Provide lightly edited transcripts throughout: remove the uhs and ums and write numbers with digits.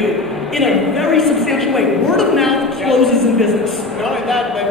in a very substantial way. Word of mouth closes in business. Not only that, but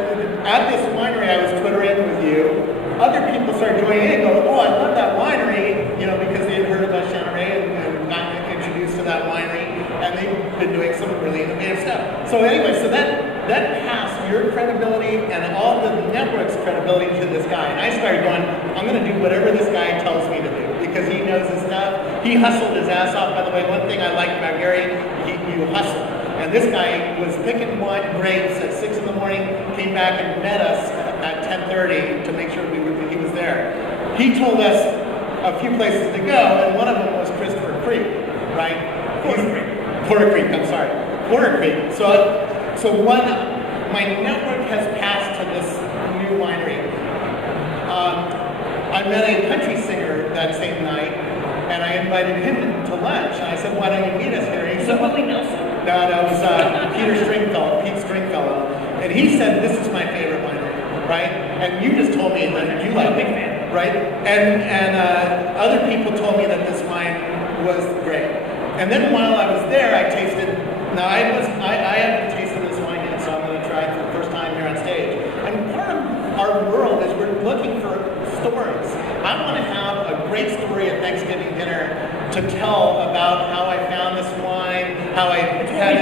at this winery, I was Twittering with you. Other people started joining in and go, oh, I love that winery, because they had heard about Chenery and gotten introduced to that winery, and they've been doing some really innovative stuff. So anyway, so that passed your credibility and all the network's credibility to this guy. And I started going, I'm going to do whatever this guy tells me to do, because he knows his stuff. He hustled his ass off. By the way, one thing I liked about Gary, you hustle. And this guy was picking grapes at 6 in the morning, came back and met us at 10:30 to make sure he was there. He told us a few places to go, and one of them was Christopher Creek, right? Porter Creek, I'm sorry. Porter Creek. So my network has passed to this new winery. I met a country singer that same night, and I invited him to lunch. And I said, why don't you meet us here? And he said, Willie Nelson. No, it was Pete Stringfellow. And he said, this is my favorite winery, right? And you just told me that you like it, right? And other people told me that this wine was great. And then while I was there, I tasted, I haven't tasted this wine yet, so I'm going to try it for the first time here on stage. And part of our world is we're looking for stories. I want to have a great story at Thanksgiving dinner to tell about how I found this wine, how I had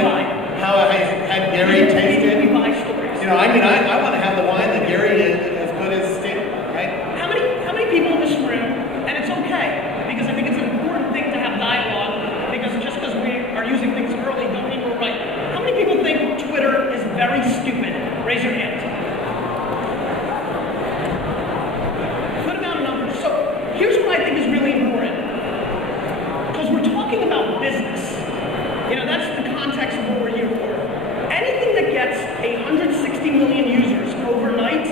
Gary taste it. We buy stories. I want to have the wine that Gary is as good as State, right? How many people in this room, and it's okay, because I think it's an important thing to have dialogue, because just because we are using things early doesn't mean we're right. How many people think Twitter is very stupid? Raise your hand. Put down numbers. So here's what I think is really important. Because we're talking about business. That's the context of what we're here for. Anything that gets 160 million users overnight,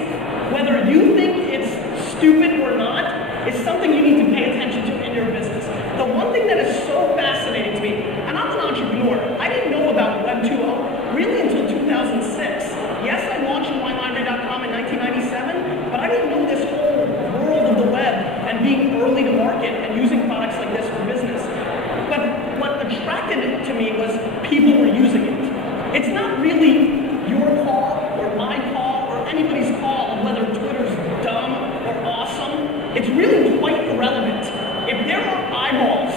whether you think it's stupid or not, is something you need to pay attention to in your business. The one thing that is so fascinating to me, and I'm an entrepreneur, I didn't know about Web 2.0 really until 2006. Yes, I launched WineLibrary.com in 1997, but I didn't know this whole world of the web and being early to market and using products like this for business. But what attracted it to me was people were using it. It's not really your call or my call or anybody's call of whether Twitter's dumb or awesome. It's really quite irrelevant. If there are eyeballs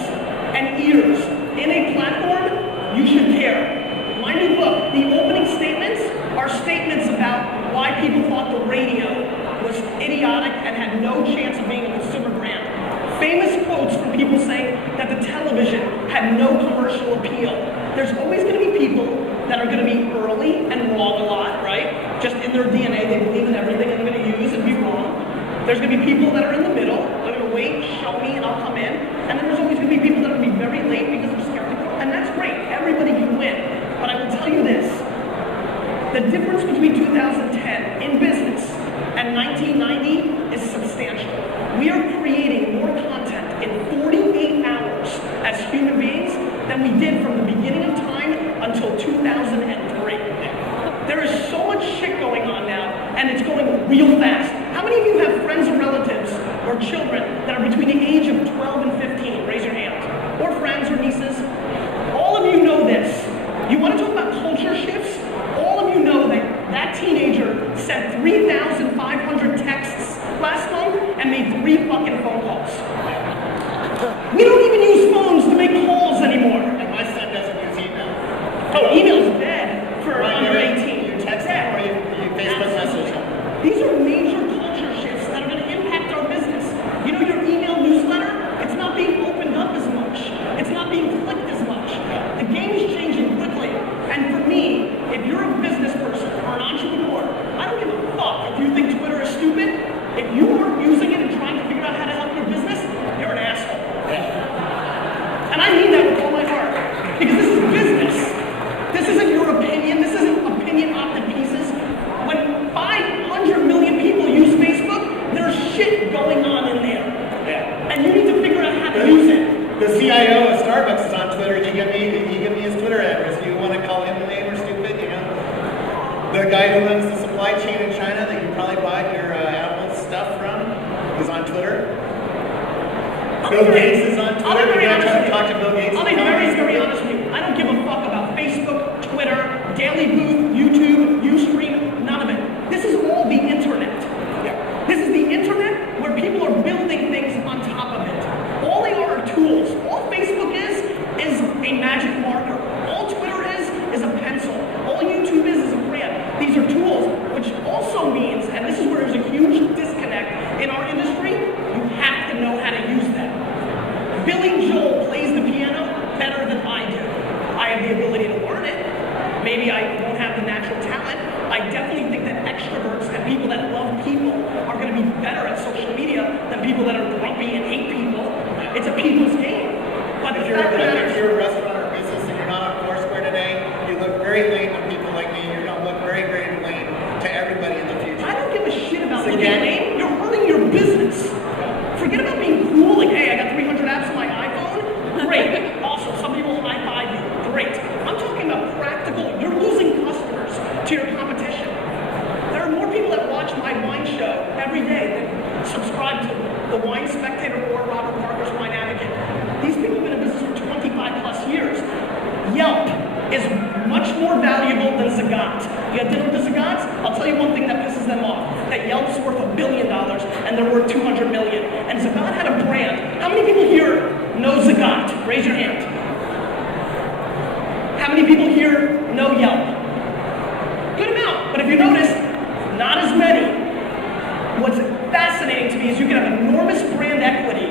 and ears in a platform, you should care. My new book, the opening statements are statements about why people thought the radio was idiotic and had no chance of being a consumer brand. Famous quotes from people saying that the television had no commercial appeal. There's always going to be people that are going to be early and wrong a lot, right? Just in their DNA, they believe in everything and they're going to use and be wrong. There's going to be people that are in the middle. They're going to wait, show me, and I'll come in. And then there's always going to be people that are going to be very late because they're skeptical. And that's great. Everybody can win. But I will tell you this. The difference between 2010 in business and 1990 is substantial. We are creating more content in 48 hours as human beings than we did from the beginning of time until 2003. There is so much shit going on now, and it's going real fast. How many of you have friends or relatives or children that are between the age of 12 and 15? Raise your hand. Or friends or nieces. All of you know this. You want to talk about culture shifts? All of you know that teenager sent 3,500 texts last month and made 3 fucking phone calls. We don't even use phones to make calls anymore. And my son doesn't use email. Oh, email's dead for under 18. You text him or you Facebook message him. These are major culture shifts that are going to impact our business. Your email newsletter, it's not being opened up as much. It's not being clicked as much. The game is changing quickly. And for me, if you're a business person or an entrepreneur, I don't give a fuck if you think Twitter is stupid. If you aren't using it and trying to figure out how to help your business, you're an asshole. And I mean that with all my heart. Because this is business. This isn't your opinion. This isn't opinion off the pieces. When 500 million people use Facebook, there's shit going on in there. Yeah. And you need to figure out how to use it. The CIO of Starbucks is on Twitter. You give me his Twitter address. Do you want to call him a name or stupid? The guy who runs the supply chain in China that you probably bought your Apple stuff from is on Twitter. Bill Gates is on Twitter. I'll be very honest with you. Talk to Bill Gates. I'll be very, very honest with you. I don't give a fuck about Daily Booth, YouTube, Ustream, none of it. This is all the internet. This is the internet where people are building things on top of it. All they are tools. All Facebook is a magic marker. All Twitter is a pencil. All YouTube is a brand. These are tools, which also means, and this is where there's a huge disconnect in our industry, you have to know how to use them. Billy Joel plays the piano better than I do. I have the ability to learn it. Maybe I don't have the natural talent. I definitely think that extroverts and people that love people are going to be better at social media than people that are grumpy and hate people. It's a people's game. But If you're a restaurant or business and you're not on Foursquare today, you look very lame to people like me. You're going to look very, very lame to everybody in the future. I don't give a shit about looking lame. You're hurting your business. Forget about being cool. Like, hey, I got 300 apps on my iPhone. Great. Awesome. Some people high-five you. Great. I'm talking about practical. You're losing customers to your competition. There are more people that watch my wine show every day than subscribe to the Wine Spectator or Robert Parker's Wine Advocate. These people have been in business for 25 plus years. Yelp is much more valuable than Zagat. You got dinner with the Zagats? I'll tell you one thing that pisses them off. That Yelp's worth $1 billion and they're worth $200 million. And Zagat had a brand. How many people here know Zagat? Raise your hand. How many people here know Yelp? Good amount. But if you notice, not as many. What's fascinating to me is you can have enormous brand equity,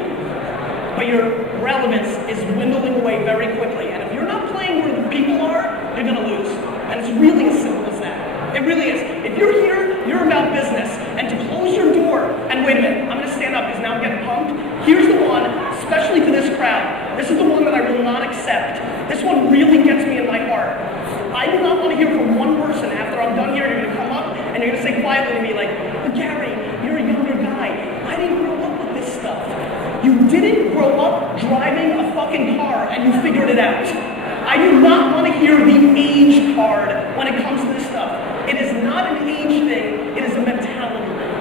but your relevance is dwindling away very quickly. And if you're not playing where the people are, you're going to lose. And it's really as simple as that. It really is. If you're here, you're about business. And to close your door, and wait a minute, I'm going to stand up because now I'm getting pumped. Here's the one, especially to this crowd. This is the one that I will not accept. This one really gets me in my heart. I do not want to hear from one person after I'm done here. You're going to come up and you're going to say quietly to me like, but Gary, you're a younger guy. I didn't grow up with this stuff. You didn't grow up driving a fucking car and you figured it out. I do not want to hear the age card when it comes to this stuff. It is not an age thing, it is a mentality thing.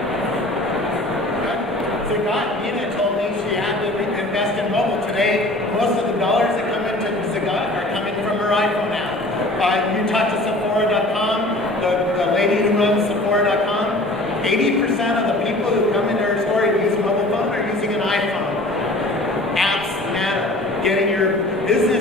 Zagat, Nina told me she had to invest in mobile. Today, most of the dollars that come into Zagat are coming from her iPhone app. You talk to Sephora.com, the lady who runs Sephora.com, 80% of the people who come into her store and use a mobile phone are using an iPhone. Apps matter. Getting your business